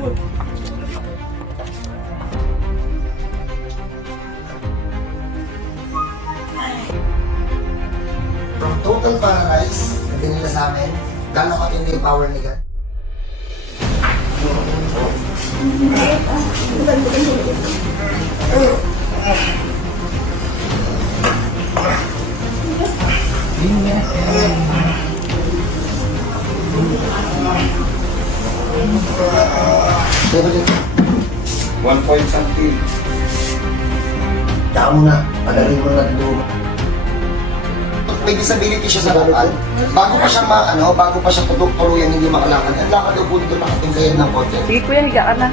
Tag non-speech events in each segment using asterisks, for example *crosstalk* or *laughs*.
From total paradise, na binila sa amin, gano'n katindi yung power ni God? Dito? One point something. Tsaka mo na, pagaling mo na dito. May disability siya sa bakal. Bago pa siya ma, ano, bago pa siya tutok tuluyan hindi makalakad. Ang lakad daw po dito nakatingkayan ng konti. Sige kuya, higa ka na.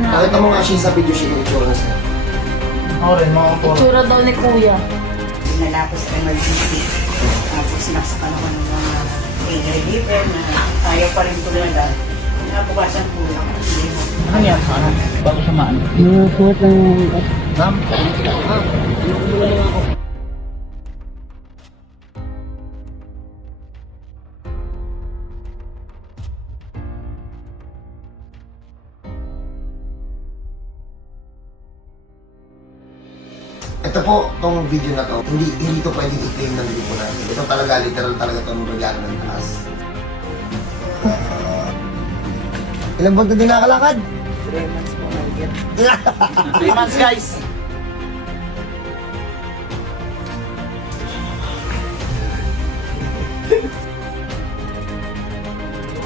Nakita mo nga siya sa video siya yung insurance niya. Itsura daw ni kuya. Ko sa emergency. Tapos naksakan ako ng mga pain reliever na ayaw pa rin talaga. Nabukasan po lang. Ano yan? Ano? Bago sa maan? Ma'am? Ito po, tong video na to, hindi, hindi to pwedeng i-claim ng grupo natin. Ito talaga, literal talaga itong regalo ng taas. *laughs* Ilang buwan na din nakakalakad? 3 months po na 3 *laughs* months guys!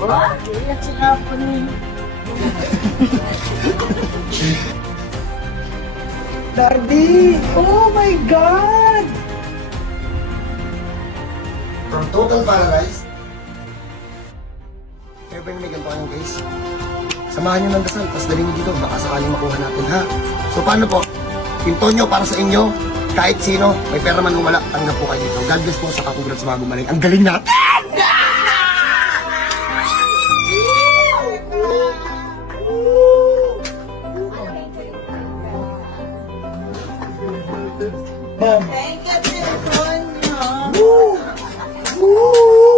Wala, iyak siya po ni. Darby! Oh my God! From total paradise. Kaya ba yung may ganito kayong guys? Samahan nyo ng dasal, tapos nyo dito, baka sakaling makuha natin ha. So paano po? Pinto nyo para sa inyo, kahit sino, may pera man o wala, tanggap po kayo dito. God bless po sa kakulat sa mga gumaling. Ang galing natin! Ma'am. Thank you, Tito Woo! Woo!